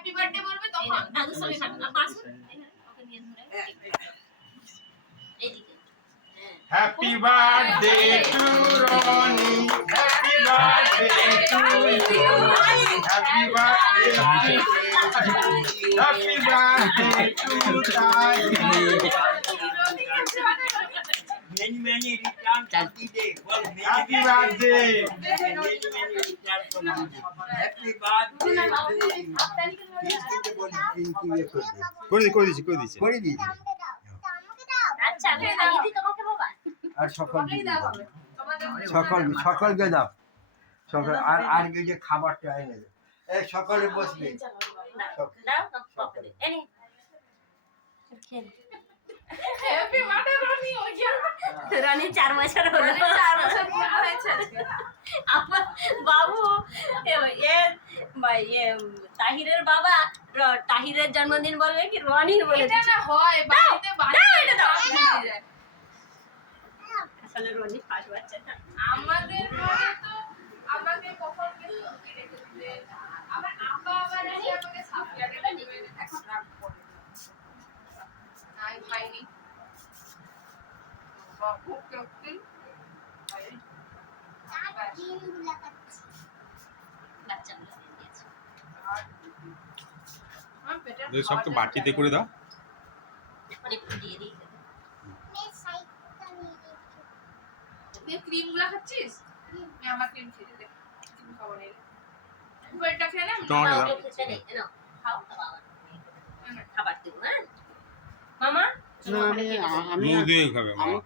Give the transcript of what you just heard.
Happy birthday বলবে এই তখন নাও, দাদুর সঙ্গে খাবে। আপা আসুন। এই নাও, ওকে নিয়ে ধরে। এইদিকে। হ্যাঁ। Happy birthday to Roni happy birthday to you happy birthday happy birthday to Tani Many, many returns happy day. Well, many, happy many birthday many, many returns from you. Happy birthday করবে। করে করে দিছি করে দিছি করে দিয়েছি। আচ্ছা, বাবা? আর। হবে সকল সকলকে দাও। সকল আর আর এই যে খাবারটা এনে দাও। এই সকলে বসবে। রানী চার বছর হলো চার বছর হয়েছে তাহিরের বাবা তাহিরের জন্মদিন বলবে কি? রনির বলে এটা না হয় বাড়িতে দাও, এটা দাও। বাড়িতে যায়। আসলে রনি ফার্স্ট বাচ্চা। আমাদের তো আমাকে কখন আমার আবার এসে দিবে করে। নাই খাইনি। আমার পেটের সব তো খাওয়াটা বাটিতে করে দাও। খাচ্ছিস? আমার ক্রিম খেতে দে ক্রিম খাব না এটা খেয়ে না তোমাকে দাও। ওগুলো খেতে নেই নাও খাও। খাও খাবার দেবো হ্যাঁ? মামা? আমি আমি মুখ